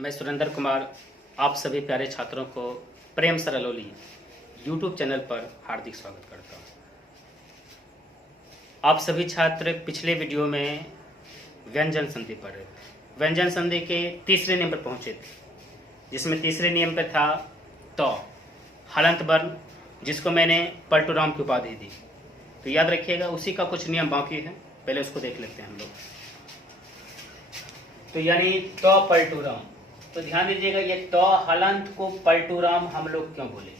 मैं सुरेंद्र कुमार आप सभी प्यारे छात्रों को प्रेम सरलोली यूट्यूब चैनल पर हार्दिक स्वागत करता हूँ। आप सभी छात्र पिछले वीडियो में व्यंजन संधि पढ़ रहे थे। व्यंजन संधि के तीसरे नियम पर पहुँचे थे, जिसमें तीसरे नियम पर था तो हलंत वर्ण, जिसको मैंने परशुराम की उपाधि दी। तो याद रखिएगा, उसी का कुछ नियम बाकी है, पहले उसको देख लेते हैं हम लोग। तो यानी तो परशुराम, तो ध्यान दीजिएगा, ये तो हलंत को परशुराम हम लोग क्यों बोले?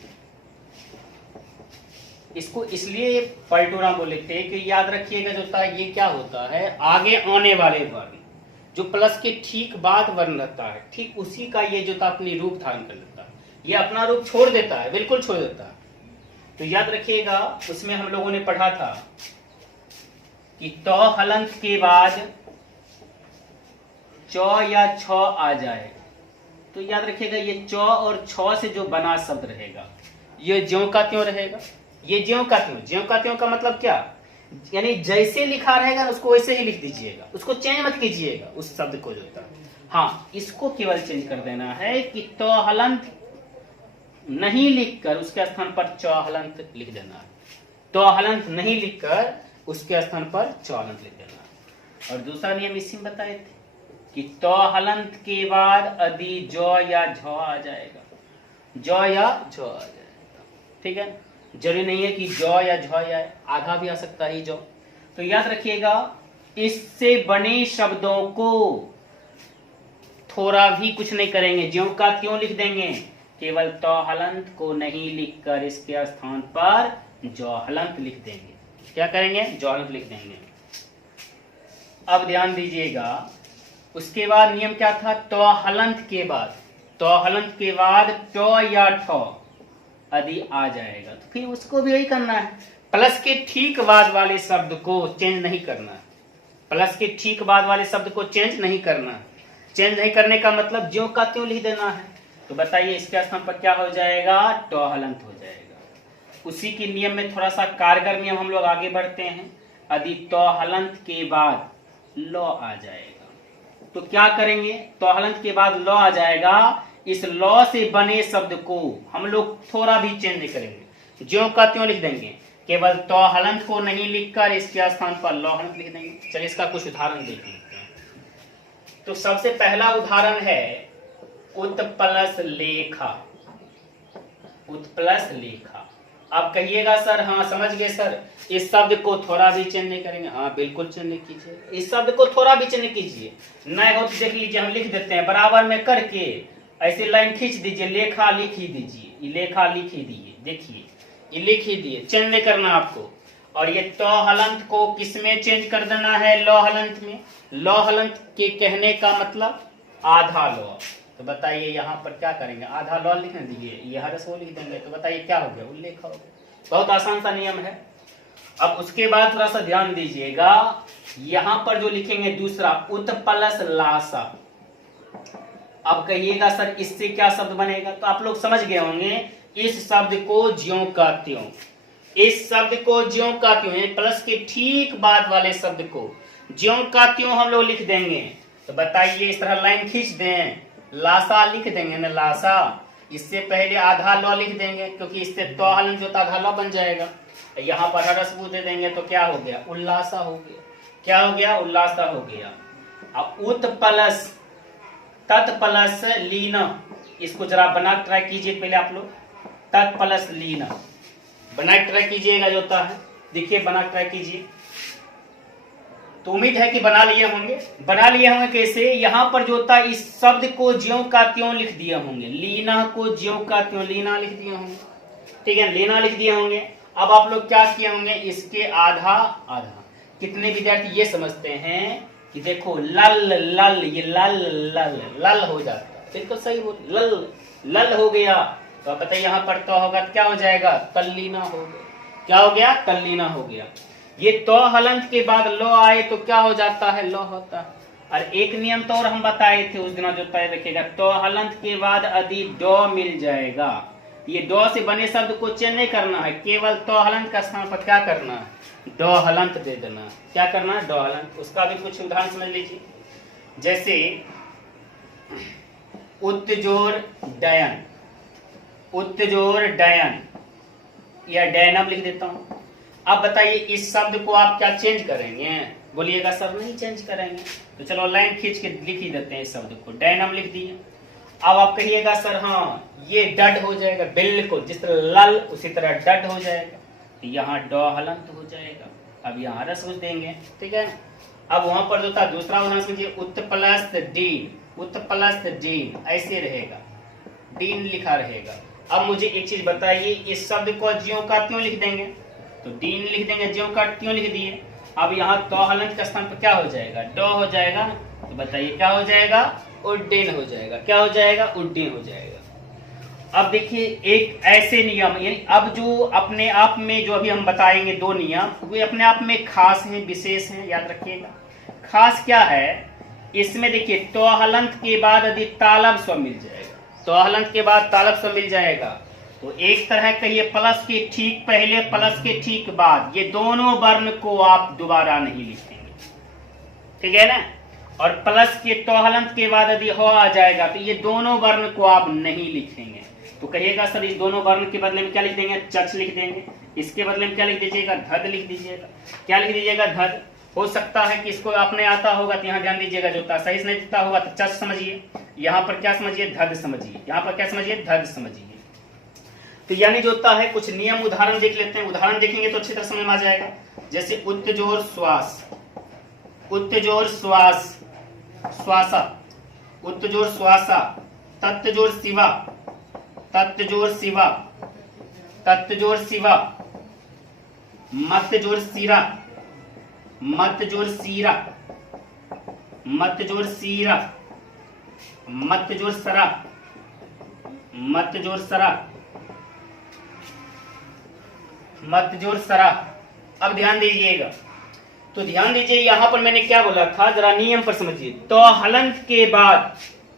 इसको इसलिए परशुराम बोले थे कि याद रखिएगा जो था ये क्या होता है, आगे आने वाले वर्ण जो प्लस के ठीक बाद वर्ण रहता है, ठीक उसी का ये जो था अपनी रूप धारण कर लेता है। ये अपना रूप छोड़ देता है, बिल्कुल छोड़ देता है। तो याद रखिएगा, उसमें हम लोगों ने पढ़ा था कि तो हलंत के बाद चौ या छ आ जाए, तो याद रखिएगा ये चौ और छ से जो बना शब्द रहेगा ये ज्यों का त्यों रहेगा। ये ज्यों का त्यों, ज्यों का त्यों का मतलब क्या, यानी जैसे लिखा रहेगा उसको वैसे ही लिख दीजिएगा, उसको चेंज मत कीजिएगा उस शब्द को जो था। हाँ, इसको केवल चेंज कर देना है कि तो हलंत नहीं लिखकर उसके स्थान पर चौ हलंत लिख देना है। तो हलंत नहीं लिखकर उसके स्थान पर चौ हलंत लिख देना है। और दूसरा नियम इसी में बताए थे कि तो हलंत के बाद यदि जौ या झ आ जाएगा, जौ या झ आ जाएगा, ठीक है। जरूरी नहीं है कि जौ या झ आए, आधा भी आ सकता है जौ। तो याद रखिएगा, इससे बने शब्दों को थोड़ा भी कुछ नहीं करेंगे, ज्यों का त्यों लिख देंगे, केवल तो हलंत को नहीं लिखकर इसके स्थान पर जौ हलंत लिख देंगे। क्या करेंगे? जौ हलंत लिख देंगे। अब ध्यान दीजिएगा, उसके बाद नियम क्या था, तो हलंत के बाद, तो हलंत के बाद तो या ठो यदि आ जाएगा तो फिर उसको भी वही करना है, प्लस के ठीक बाद वाले शब्द को चेंज नहीं करना है। प्लस के ठीक बाद वाले शब्द को चेंज नहीं करना है। चेंज नहीं करने का मतलब ज्यों का त्यों लिख देना है। तो बताइए इसके स्थान पर क्या हो जाएगा, तो हलंत हो जाएगा। उसी के नियम में थोड़ा सा कारगर नियम हम लोग आगे बढ़ते हैं। यदि तो हलंत के बाद लो आ जाएगा तो क्या करेंगे, तो हलंत के बाद लो आ जाएगा, इस लॉ से बने शब्द को हम लोग थोड़ा भी चेंज नहीं करेंगे, ज्यों का त्यों लिख देंगे, केवल तो हलंत को नहीं लिखकर इसके स्थान पर लॉ हलंत लिख देंगे। चलिए इसका कुछ उदाहरण देख लेते हैं। तो सबसे पहला उदाहरण है उत्प्लस लेखा। उत्प्लस लेखा। आप कहिएगा सर, हाँ समझ गए सर, इस शब्द को थोड़ा भी चेंज नहीं करेंगे। हाँ बिल्कुल चेंज नहीं कीजिए, इस शब्द को थोड़ा भी चेंज नहीं कीजिए। नए हो तो देख लीजिए, हम लिख देते हैं बराबर में करके, ऐसे लाइन खींच दीजिए, लेखा लिख ही दीजिए, लेखा लिख ही दिए, देखिए ये लिख ही दिए, चेंज नहीं करना आपको। और ये तो हलंत को किसमें चेंज कर देना है, लो हलंत में। लो हलंत के कहने का मतलब आधा लो। तो बताइए यहाँ पर क्या करेंगे, आधा लॉ लिखने दीजिए, ये हरस वो लिख देंगे, तो बताइए क्या हो गया, उल्लेख हो गया। बहुत आसान सा नियम है। अब उसके बाद थोड़ा सा ध्यान दीजिएगा, यहाँ पर जो लिखेंगे दूसरा उत्प्लस लासा। अब कहिएगा सर इससे क्या शब्द बनेगा, तो आप लोग समझ गए होंगे, इस शब्द को ज्यों का त्यों, इस शब्द को ज्यों का त्यों, प्लस के ठीक बाद वाले शब्द को ज्यों का त्यों हम लोग लिख देंगे। तो बताइए इस तरह लाइन खींच दें, लासा लिख देंगे ना, लासा। इससे पहले आधा लॉ लिख देंगे, क्योंकि इससे तो हलंत जो था आधा लॉ बन जाएगा। यहाँ पर हरस बू दे देंगे तो क्या हो गया, उल्लासा हो गया। क्या हो गया, उल्लासा हो गया। अब उत्प्लस तत्प्लस लीना, इसको जरा बना ट्राई कीजिए पहले आप लोग, तत्प्लस लीना बना ट्राई कीजिएगा जो होता है, देखिए बना ट्राई कीजिए। तो उम्मीद है कि बना लिए होंगे। बना लिए होंगे कैसे, यहाँ पर जो होता है इस शब्द को ज्यों का त्यों लिख दिए होंगे, लीना को ज्यों का त्यों लीना लिख दिए होंगे, ठीक है, लीना लिख दिए होंगे। अब आप लोग क्या किए होंगे, इसके आधा आधा। कितने विद्यार्थी ये समझते हैं कि देखो लल लल, ये लल लल लल हो जाता है, बिल्कुल सही बोल, लल लल हो गया। तो बताइए यहाँ पर तो होगा तो क्या हो जाएगा, तल्लीना हो गया। क्या हो गया, तल्लीना हो गया। ये तो हलंत के बाद लो आए तो क्या हो जाता है, लो होता है। और एक नियम तो और हम बताए थे उस दिन, जो तय रखेगा, तो हलंत के बाद यदि डो मिल जाएगा, ये डो से बने शब्द को चेंज नहीं करना है, केवल तो हलंत का स्थान पर क्या करना है, डो हलंत दे देना। क्या करना है, डो हलंत। उसका भी कुछ उदाहरण समझ लीजिए। जैसे उत्तजोर डयन, उत्तजोर डयन या डैनम लिख देता हूं। अब बताइए इस शब्द को आप क्या चेंज करेंगे? बोलिएगा सर नहीं चेंज करेंगे, तो चलो लाइन खींच के लिख ही देते हैं इस शब्द को, डैनम लिख दिए। अब आप कहिएगा सर हाँ ये डड हो जाएगा, बिल्कुल जिस तरह लल उसी तरह डड हो जाएगा, तो यहाँ ड हलंत हो जाएगा। अब यहाँ रस कुछ देंगे, ठीक है। अब वहां पर जो था दूसरा उदाहरण समझिए, उत प्लस डीन, उत प्लस डीन ऐसे रहेगा, डीन लिखा रहेगा। अब मुझे एक चीज बताइए, इस शब्द को ज्यों का त्यों लिख देंगे, तो डीन लिख देंगे, ज्यों का त्यों लिख दिए। अब यहाँ तो हलंत का स्थान पर क्या हो जाएगा? डो हो जाएगा, तो बताइए क्या हो जाएगा? उड्डीन हो जाएगा। क्या हो जाएगा? उड्डीन हो जाएगा। अब देखिए एक ऐसे नियम, यानी अब जो अपने आप में जो अभी हम बताएंगे दो नियम, वे अपने आप में खास हैं, विशेष हैं, याद रखिएगा। खास क्या है इसमें? देखिए तो हलंत के बाद यदि तालब स्व मिल जाएगा, तो हलंत के बाद तालब स्व मिल जाएगा, तो एक तरह कहिए प्लस के ठीक पहले प्लस के ठीक बाद ये दोनों वर्ण को आप दोबारा नहीं लिखेंगे, ठीक है ना। और प्लस के तो हलंत के बाद यदि हो आ जाएगा तो ये दोनों वर्ण को आप नहीं लिखेंगे। तो कहिएगा सर इस दोनों वर्ण के बदले में क्या लिख देंगे? चच लिख देंगे। इसके बदले में क्या लिख दीजिएगा? धद लिख दीजिएगा। क्या लिख दीजिएगा? धद। हो सकता है कि इसको आपने आता होगा तो यहाँ ध्यान दीजिएगा, जो सही से नहीं दिखता होगा तो चच समझिए, यहाँ पर क्या समझिए? धद समझिए, यहाँ पर क्या समझिए? धद समझिए। तो यानी जो होता है कुछ नियम उदाहरण देख लेते हैं, उदाहरण देखेंगे तो अच्छी तरह समझ में आ जाएगा। जैसे उत्तजोर श्वास, उत्तजोर श्वास, श्वासा, उत्तजोर श्वासा, तत्जोर शिवा, तत्जोर शिवा, तत्जोर शिवा, मतजोर सीरा, मतजोर सीरा, मतजोर सीरा, मतजोर सरा, मतजोर सरा, मतजोर सरा। अब ध्यान दीजिएगा, तो ध्यान दीजिए यहां पर मैंने क्या बोला था, जरा नियम पर समझिए। तो हलंत के बाद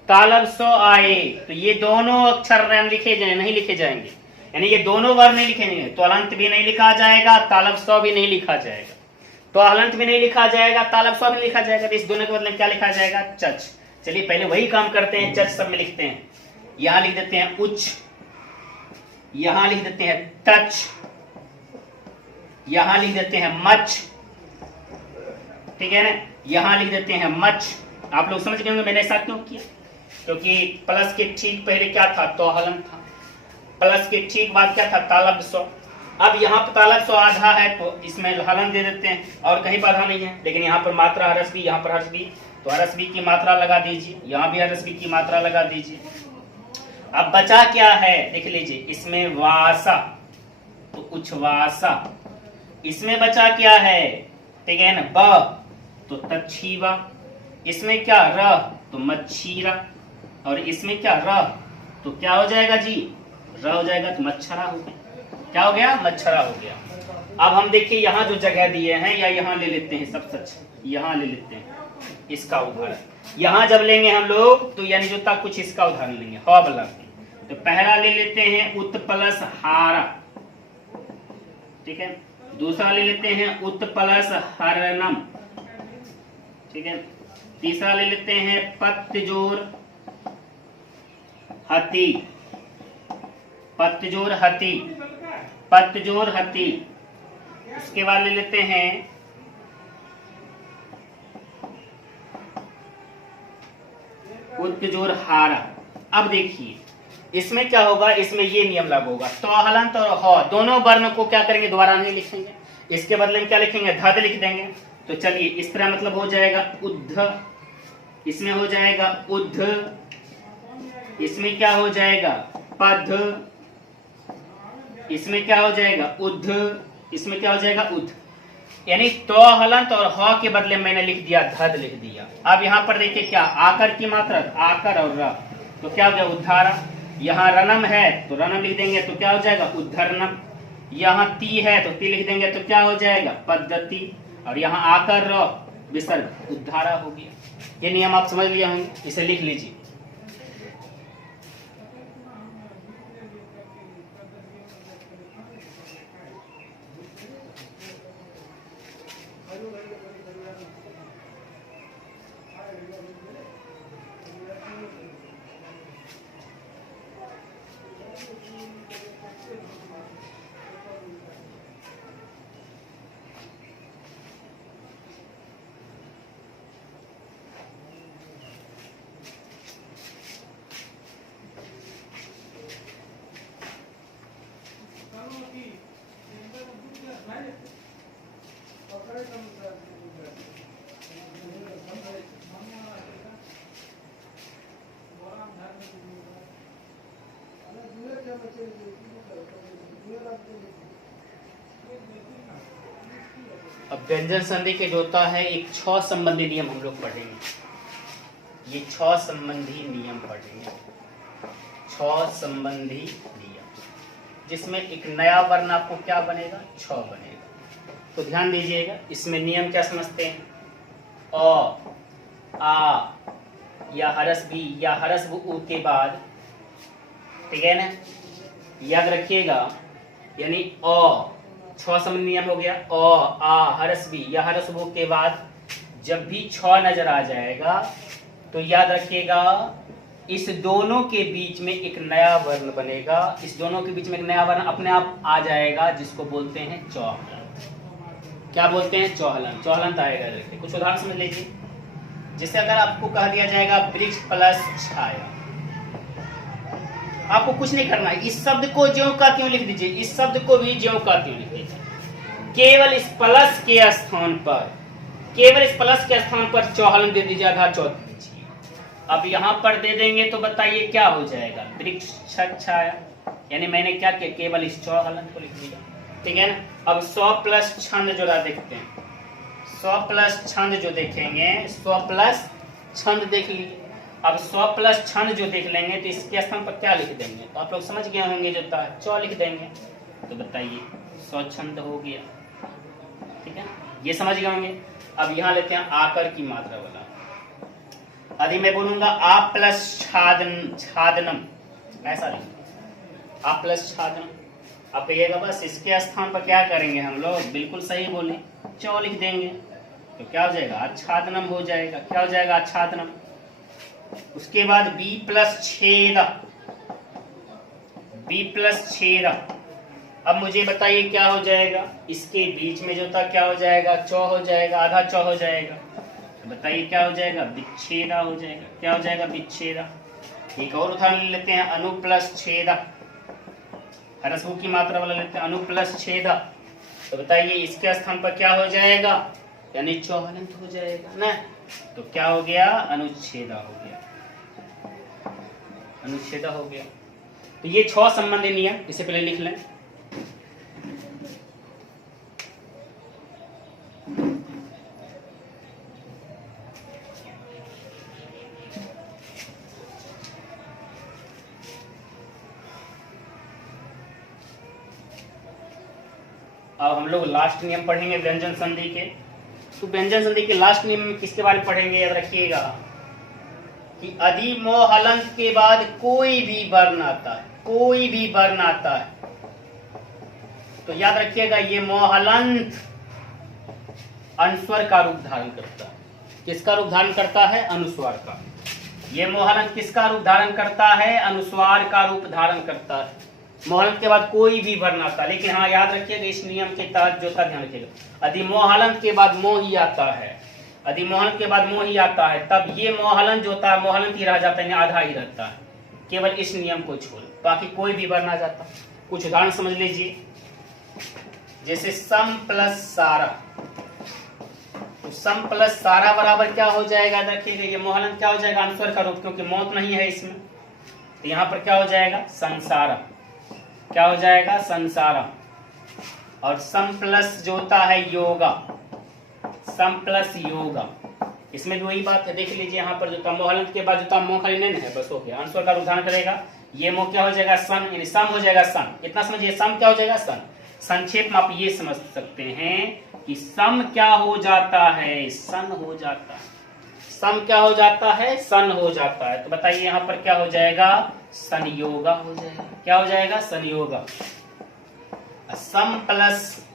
तालब सो आए तो ये दोनों अक्षर लिखे जाए नहीं लिखे जाएंगे, यानी ये दोनों वर्ण नहीं लिखेंगे। तो हलंत भी नहीं लिखा जाएगा, तालब सो भी नहीं लिखा जाएगा। तो हलंत भी नहीं लिखा जाएगा, तालब सो भी नहीं लिखा जाएगा, तो इस दोनों के बदले क्या लिखा जाएगा? चच। चलिए पहले वही काम करते हैं, चच सब में लिखते हैं। यहां लिख देते हैं उच्च, यहां लिख देते हैं टच, यहां लिख देते हैं मच, ठीक है ना, यहां लिख देते हैं मच। आप लोग समझ गए होंगे मैंने ऐसा क्यों किया, क्योंकि प्लस के ठीक पहले क्या था? तो हलंत था। प्लस के ठीक बाद क्या था? तालब सो। अब यहाँ पर तालब सो आधा है तो इसमें हलंत दे देते हैं, और कहीं पर आधा नहीं है, लेकिन यहाँ पर मात्रा हरस भी, यहाँ पर हरस भी, तो हरस भी की मात्रा लगा दीजिए, यहाँ भी हरस भी की मात्रा लगा दीजिए। अब बचा क्या है देख लीजिए, इसमें वासा तो उच्छवासा, इसमें बचा क्या है? ठीक है ना, ब तो तच्छीवा, इसमें क्या? र तो मच्छीरा, और इसमें क्या? र तो क्या हो जाएगा जी? र हो जाएगा तो मच्छरा हो गया। क्या हो गया? मच्छरा हो गया। अब हम देखिए यहाँ जो जगह दिए हैं या यहाँ ले लेते हैं, सब सच यहाँ ले लेते हैं इसका उदाहरण। यहाँ जब लेंगे हम लोग तो यानी जो था कुछ इसका उदाहरण लेंगे, ह वाला। तो पहला ले लेते हैं उत प्लस हारा, ठीक है। दूसरा ले लेते हैं उत प्लस हरनम, ठीक है। तीसरा ले लेते हैं पत्तजोर हती, पत्तजोर हती, पत्तजोर हती। उसके बाद ले लेते हैं उत्तजोर हारा। अब देखिए इसमें क्या होगा, इसमें ये नियम लागू होगा, तो हलंत और ह दोनों वर्ण को क्या करेंगे? दोबारा नहीं लिखेंगे, इसके बदले में क्या लिखेंगे? धद लिख देंगे। तो चलिए इस तरह मतलब हो जाएगा उद्ध, इसमें हो जाएगा उद्ध, इसमें क्या हो जाएगा? पद, इसमें क्या हो जाएगा? उद्ध, इसमें क्या हो जाएगा? उद्ध। यानी तो हलंत और ह के बदले मैंने लिख दिया धद लिख दिया। अब यहाँ पर देखिए क्या, आकर की मात्रा, आकर और र, तो क्या हो गया? उद्धारा। यहाँ रनम है तो रनम लिख देंगे तो क्या हो जाएगा? उद्धरणम। यहाँ ती है तो ती लिख देंगे तो क्या हो जाएगा? पद्धति। और यहाँ आकर र विसर्ग, उद्धारा हो गया। ये नियम आप समझ लिए होंगे, इसे लिख लीजिए। अब व्यंजन संधि के जो होता है एक 6 संबंधी नियम हम लोग पढ़ेंगे। ये 6 संबंधी नियम पढ़ेंगे, 6 संबंधी नियम, जिसमें एक नया वर्ण आपको क्या बनेगा, 6 बनेगा। तो ध्यान दीजिएगा, इसमें नियम क्या समझते हैं, अ, आ या हरस बी या हरस उ के बाद, ठीक है ना, याद रखिएगा, यानी अ 6 संबंधी नियम हो गया, अ, आ, हरस बी या हरस उ के बाद जब भी 6 नजर आ जाएगा तो याद रखिएगा इस दोनों के बीच में एक नया वर्ण बनेगा, इस दोनों के बीच में एक नया वर्ण अपने आप आ जाएगा, जिसको बोलते हैं चौहलन। क्या बोलते हैं, चौहलन। चौहलन आएगा। देखिए कुछ उदाहरण समझ लीजिए। जैसे अगर आपको कह दिया जाएगा वृक्ष प्लस छाया, आपको कुछ नहीं करना है, इस शब्द को ज्यों का त्यों लिख दीजिए, इस शब्द को भी ज्यों का त्यों लिख दीजिए। केवल इस प्लस के स्थान पर, केवल इस प्लस के स्थान पर चौहलन दे दीजिए, आधार चौथ दीजिए। अब यहां पर दे देंगे तो बताइए क्या हो जाएगा, वृक्ष छाया, यानी मैंने क्या किया, केवल इस चौहलन को लिख दिया, ठीक है ना। अब 100 प्लस छंद जो देखते हैं, 100 प्लस छंद जो देखेंगे, 100 प्लस छंद देख लीजिए। अब 100 प्लस छंद जो देख लेंगे तो इसके स्थान पर क्या लिख देंगे, तो आप लोग समझ गए होंगे, जो था चौ लिख देंगे। तो बताइए 100 छंद हो गया, ठीक है, ये समझ गए होंगे। अब यहाँ लेते हैं आकर की मात्रा वाला। यदि मैं बोलूंगा आ प्लस छादनम, ऐसा लिखेंगे, आ प्लस छादनम। आप कहिएगा बस इसके स्थान पर क्या करेंगे हम लोग, बिल्कुल सही बोले, चौ लिख देंगे। तो क्या हो जाएगा, आच्छादनम हो जाएगा। क्या हो जाएगा, आच्छादनम। उसके बाद बी प्लस छेद, बी प्लस छेद। अब मुझे बताइए क्या हो जाएगा, इसके बीच में जो था क्या हो जाएगा, चौ हो जाएगा, आधा चौ हो जाएगा। तो बताइए क्या हो जाएगा, विच्छेदा हो जाएगा। क्या हो जाएगा, विच्छेदा। एक और उदाहरण लेते हैं, अनु प्लस छेदा, हरसु की मात्रा वाला लेते हैं, अनु प्लस छेदा। तो बताइए इसके स्थान पर क्या हो जाएगा, यानी चौहलंत हो जाएगा ना। तो क्या हो गया, अनुच्छेदा हो गया, अनुच्छेदा हो गया। तो ये 6 संबंधी नियम, इसे पहले लिख लें। अब हम लोग लास्ट नियम पढ़ेंगे व्यंजन संधि के। तो व्यंजन संधि के लास्ट नियम में किसके बारे में पढ़ेंगे, याद रखिएगा कि अधि मोह हलंत के बाद कोई भी वर्ण आता है, कोई भी वर्ण आता है, तो याद रखिएगा ये मोह हलंत अनुस्वर का रूप धारण करता है। किसका रूप धारण करता है, अनुस्वार का। ये मोह हलंत किसका रूप धारण करता है, अनुस्वार का रूप धारण करता है। मोहलंत के बाद कोई भी वर्ण आता है, लेकिन हाँ याद रखिएगा इस नियम के तहत जो था ध्यान रखिएगा, यदि मोहलंत के बाद मोह ही आता है, यदि मोहलंत के बाद मोह ही आता है, तब ये मोहलंत जो होता है मोहलंत ही रह जाता है, आधा ही रहता है, केवल इस नियम को छोड़, बाकी कोई भी वर्ण आ जाता। कुछ उदाहरण समझ लीजिए। जैसे सम प्लस सारा, तो सम प्लस सारा बराबर क्या हो जाएगा, याद रखिएगा ये मोहलंत क्या हो जाएगा, अनुस्वर का रूप, क्योंकि मौत नहीं है इसमें। तो यहाँ पर क्या हो जाएगा, संसारा। क्या हो जाएगा, संसारा। और सम प्लस जो होता है योगा, सम प्लस योगा, इसमें भी वही बात है। देख लीजिए यहाँ पर जो था मोहलंत के बाद जो था मोह खाली नहीं है, बस हो गया, अनुस्वर का रूप धारण करेगा। ये मोह क्या हो जाएगा, सन, यानी सम हो जाएगा सन। कितना समझिए, सम क्या हो जाएगा, सन। संक्षेप में आप ये समझ सकते हैं कि सम क्या हो जाता है, सन हो जाता है। सम क्या हो जाता है, सन हो जाता है। तो बताइए यहाँ पर क्या हो जाएगा, संयोगा हो जाएगा। क्या हो जाएगा, संयोगा। सम प्लस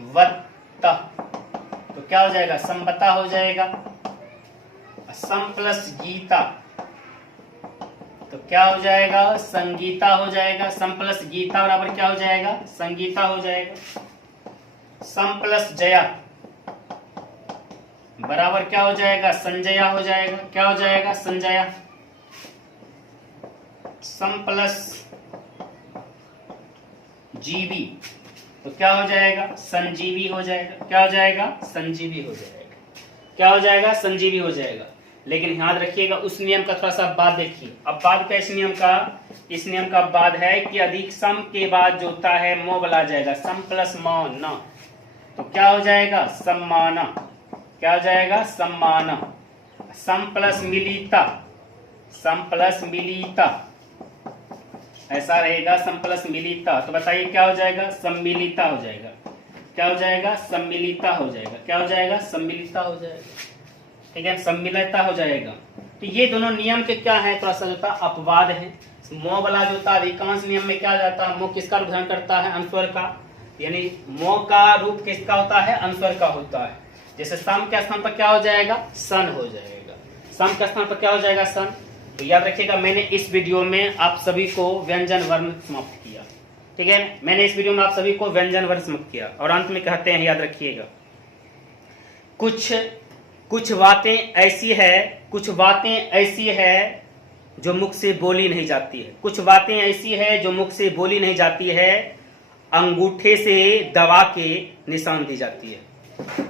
वत्ता, तो क्या हो जाएगा, संबता हो जाएगा। सम प्लस गीता, तो क्या हो जाएगा, संगीता हो जाएगा। सम प्लस गीता बराबर क्या हो जाएगा, संगीता हो जाएगा। सम प्लस जया बराबर क्या हो जाएगा, संजया हो जाएगा। क्या हो जाएगा, संजया। सम प्लस जीवी, तो क्या हो जाएगा, संजीवी हो जाएगा। क्या हो जाएगा, संजीवी हो जाएगा। क्या हो जाएगा, संजीवी हो जाएगा। लेकिन याद रखिएगा उस नियम का थोड़ा सा बाद देखिए। अब बाद का इस नियम का, इस नियम का बाद है कि अधिक सम के बाद जो होता है मोबल आ जाएगा, सम प्लस मान, तो क्या हो जाएगा सम्माना, क्या हो जाएगा सम्माना। सम प्लस मिलिता, सम प्लस मिलिता, ऐसा रहेगा सम प्लस मिलिता। तो बताइए क्या हो जाएगा सम्मिलिता हो जाएगा, क्या हो जाएगा सम्मिलिता हो जाएगा, क्या हो जाएगा सम्मिलिता हो जाएगा, ठीक है सम्मिलिता हो जाएगा। तो ये दोनों नियम के क्या है, थोड़ा सा जो था अपवाद है। मोह वाला जो होता है अधिकांश नियम में क्या जाता है, मोह किसका रूप धारण करता है अनुस्वर का, यानी मोह का रूप किसका होता है अनुस्वर का होता है। जैसे सम के स्थान पर क्या हो जाएगा सन हो जाएगा, सम के स्थान पर क्या हो जाएगा सन। तो याद रखिएगा मैंने इस वीडियो में आप सभी को व्यंजन वर्ण समाप्त किया, ठीक है, मैंने इस वीडियो में आप सभी को व्यंजन वर्ण समाप्त किया। और अंत में कहते हैं याद रखिएगा कुछ बातें ऐसी है, कुछ बातें ऐसी है जो मुख से बोली नहीं जाती है, कुछ बातें ऐसी है जो मुख से बोली नहीं जाती है, अंगूठे से दबा के निशान दी जाती है।